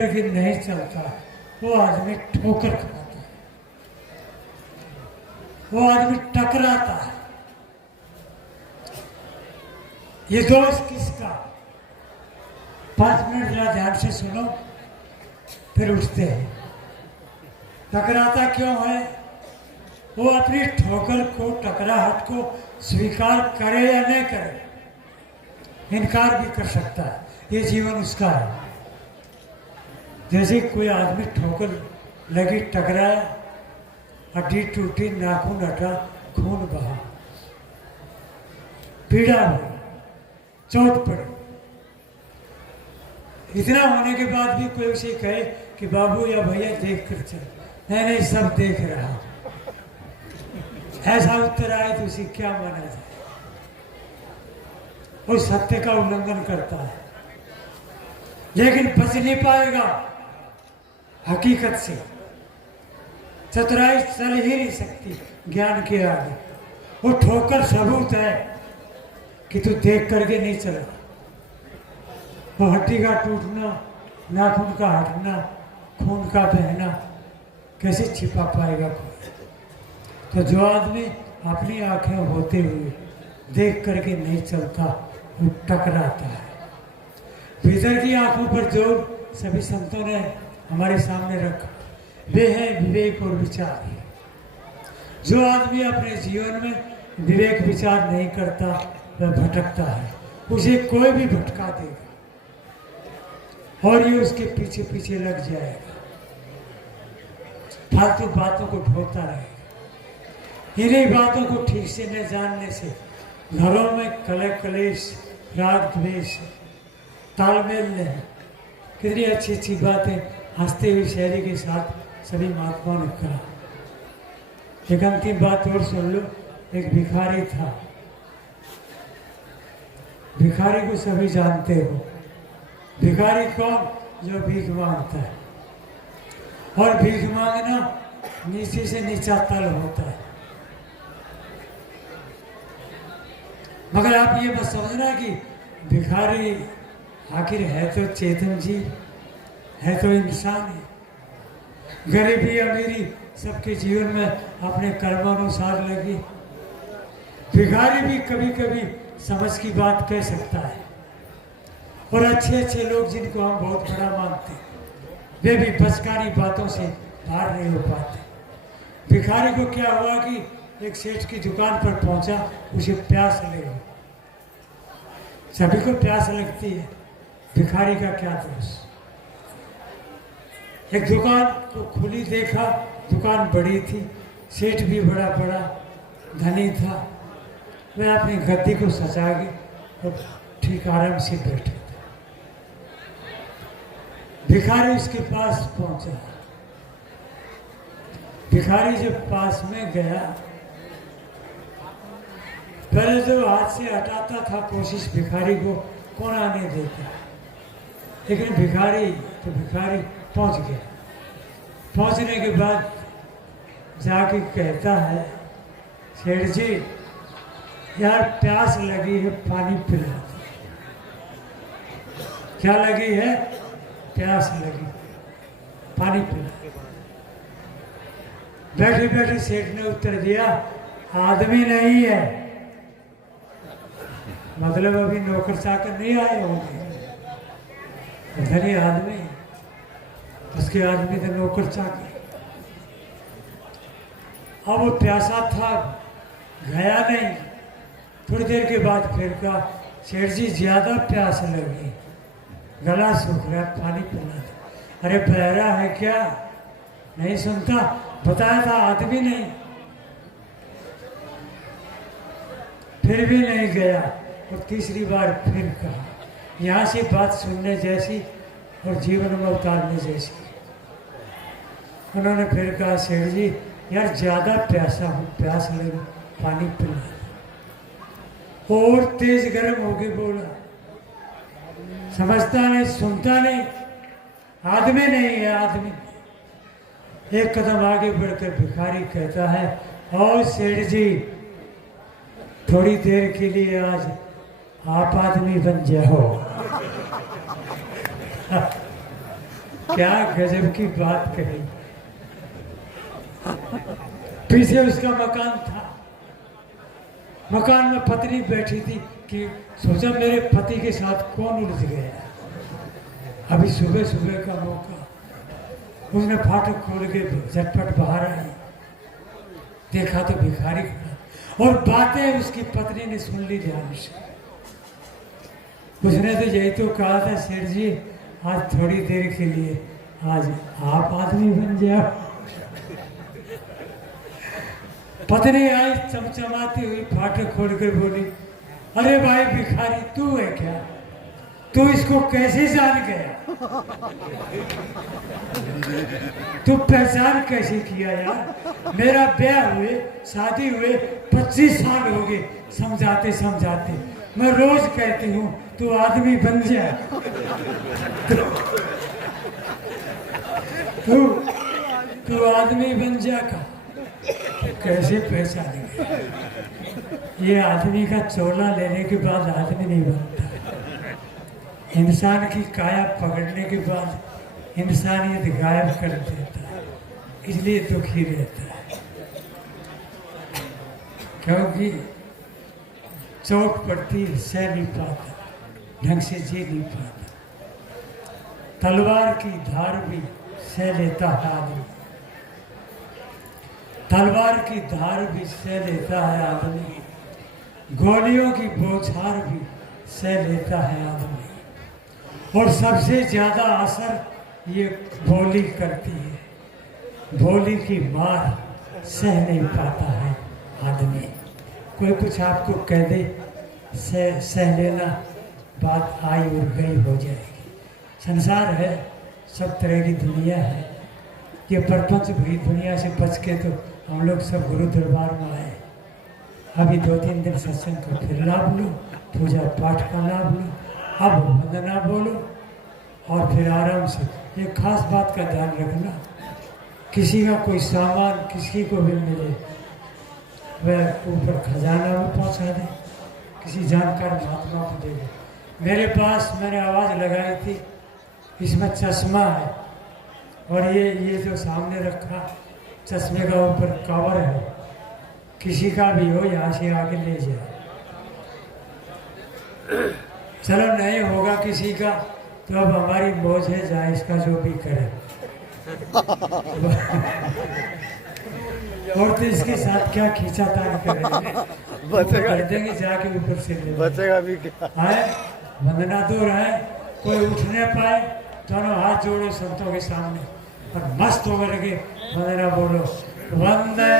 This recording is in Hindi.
लेकिन नहीं चलता, वो आदमी ठोकर खाता है, वो आदमी टकराता है। ये दोस्त किसका? 5 मिनट जरा ध्यान से सुनो, फिर उठते हैं। टकराता क्यों है? वो अपनी ठोकर को, टकराहट को स्वीकार करे या नहीं करे, इनकार भी कर सकता है। ये जीवन उसका है। जैसे कोई आदमी ठोकर लगी, टकराया, हड्डी टूटी, नाखून हटा, खून बहा, पीड़ा हुई, चोट पड़ी। इतना होने के बाद भी कोई उसे कहे कि बाबू या भैया देख कर चल, नहीं नहीं सब देख रहा, ऐसा उत्तर आए तो उसे क्या माना जाए? वो सत्य का उल्लंघन करता है, लेकिन बच नहीं पाएगा हकीकत से। चतुराई चल ही नहीं सकती ज्ञान के आगे। वो ठोकर सबूत है कि तू देख करके नहीं चला। वो हड्डी का टूटना, नाखून का हटना, खून का बहना कैसे छिपा पाएगा कोई? तो जो आदमी अपनी आंखें होते हुए देख करके नहीं चलता, वो टकराता है। भीतर की आंखों पर जोर सभी संतों ने हमारे सामने रखा, वे हैं विवेक और विचार। जो आदमी अपने जीवन में विवेक विचार नहीं करता, वह भटकता है। उसे कोई भी भटका देगा और ये उसके पीछे पीछे लग जाएगा, फालतू बातों को ढोता रहेगा। इन्हीं बातों को ठीक से न जानने से घरों में कलह कलेश, राग द्वेष, तालमेल नहीं। कितनी अच्छी अच्छी बातें हंसते हुए शैली के साथ सभी महात्माओं ने कहा। एक अंतिम बात और सुन लो। एक भिखारी था। भिखारी को सभी जानते हो। भिखारी कौन? जो भीख मांगता है। और भीख मांगना नीचे से नीचा तल होता है। मगर आप ये मत समझना कि भिखारी आखिर है तो चेतन जी, है तो इंसान है। गरीबी अमीरी सबके जीवन में अपने कर्मानुसार लगी। भिखारी भी कभी कभी समझ की बात कह सकता है। और अच्छे अच्छे लोग जिनको हम बहुत बड़ा मानते हैं, वे भी बचकानी बातों से पार नहीं हो पाते। भिखारी को क्या हुआ कि एक सेठ की दुकान पर पहुंचा, उसे प्यास लगी। सभी को प्यास लगती है, भिखारी का क्या दोष? एक दुकान को खुली देखा, दुकान बड़ी थी, सेठ भी बड़ा बड़ा धनी था। वह अपनी गद्दी को सजा के और ठीक आराम से बैठे थे। भिखारी उसके पास पहुंचा। भिखारी जब पास में गया, पहले जो हाथ से हटाता था कोशिश भिखारी को कौन आने देता, लेकिन भिखारी पहुंच गया। पहुंचने के बाद जाके कहता है, सेठ जी यार प्यास लगी है, पानी पिला दो। क्या लगी है? प्यास लगी, पानी पिला। बैठे बैठे सेठ ने उत्तर दिया, आदमी नहीं है, मतलब अभी नौकर चाकर नहीं आए होंगे। धनी आदमी, उसके आदमी तो नौकर चाकर। अब वो प्यासा था, गया नहीं। थोड़ी देर के बाद फिर कहा, सेठ जी ज्यादा प्यास लगी, गला सूख रहा, पानी पिला दो। अरे बहरा है क्या? नहीं सुनता? बताया था आदमी नहीं। फिर भी नहीं गया। और तीसरी बार फिर कहा। यहाँ से बात सुनने जैसी और जीवन में उतारने जैसी। उन्होंने फिर कहा, सेठ जी यार ज्यादा प्यासा हूँ, प्यास लगी, पानी पिला। और तेज गर्म होके बोला, समझता नहीं, सुनता नहीं, आदमी नहीं है, आदमी। एक कदम आगे बढ़कर भिखारी कहता है, और सेठ जी थोड़ी देर के लिए आज आप आदमी बन जाओ। क्या गजब की बात कही। पीछे उसका मकान था, मकान में पत्नी बैठी थी कि सोचा मेरे पति के साथ कौन उलझ गया। अभी सुबह सुबह का मौका, उसने फाटक खोल के झटपट बाहर आई, देखा तो भिखारी खड़ा और बातें उसकी पत्नी ने सुन ली ध्यान से। उसने तो यही तो कहा था, सेठ जी आज थोड़ी देर के लिए आज आप आदमी बन जाओ। पत्नी आई चमचमाती हुई, फाटक खोल कर बोली, अरे भाई भिखारी तू है क्या? तू इसको कैसे जान गया? तू पहचान कैसे किया यार? मेरा ब्याह हुए शादी हुए 25 साल हो गए समझाते समझाते। मैं रोज कहती हूँ तू आदमी बन जा। तू आदमी बन जा का कैसे पहचानेंगे? ये आदमी का चोला लेने के बाद आदमी नहीं बनता। इंसान की काया पकड़ने के बाद इंसानियत गायब कर देता है, इसलिए दुखी रहता है। क्योंकि चोट पड़ती सह नहीं पाता, ढंग से जी नहीं पाता। तलवार की धार भी सह लेता है आदमी, तलवार की धार भी सह लेता है आदमी, गोलियों की बौछार भी सह लेता है आदमी, और सबसे ज्यादा असर ये बोली करती है। बोली की मार सह नहीं पाता है आदमी। कोई कुछ आपको कह दे, सह लेना, बात आई और गई हो जाएगी। संसार है, सब तरह की दुनिया है। ये प्रपंच भरी दुनिया से बच के तो हम लोग सब गुरु दरबार में आए। अभी 2-3 दिन सत्संग का फिर लाभ लो, पूजा पाठ का लाभ लो, अब वंदना बोलो और फिर आराम से। एक खास बात का ध्यान रखना, किसी का कोई सामान किसी को भी मिले वह ऊपर खजाना में पहुंचा दे, किसी जानकार महात्मा को दे दे। मेरे पास मैंने आवाज़ लगाई थी, इसमें चश्मा है और ये जो सामने रखा चश्मे का ऊपर कवर है, किसी का भी हो यहाँ से आके ले जाए। चलो नहीं होगा किसी का तो अब हमारी मौज है, जाए इसका जो भी करे। और तो इसके साथ क्या खींचातान करेंगे, कर देंगे जाके ऊपर से ले बचेगा भी क्या है। वंदना दूर है, कोई उठने पाए दोनों हाथ जोड़ो संतों के सामने और मस्त होकर के वंदना बोलो, वंदे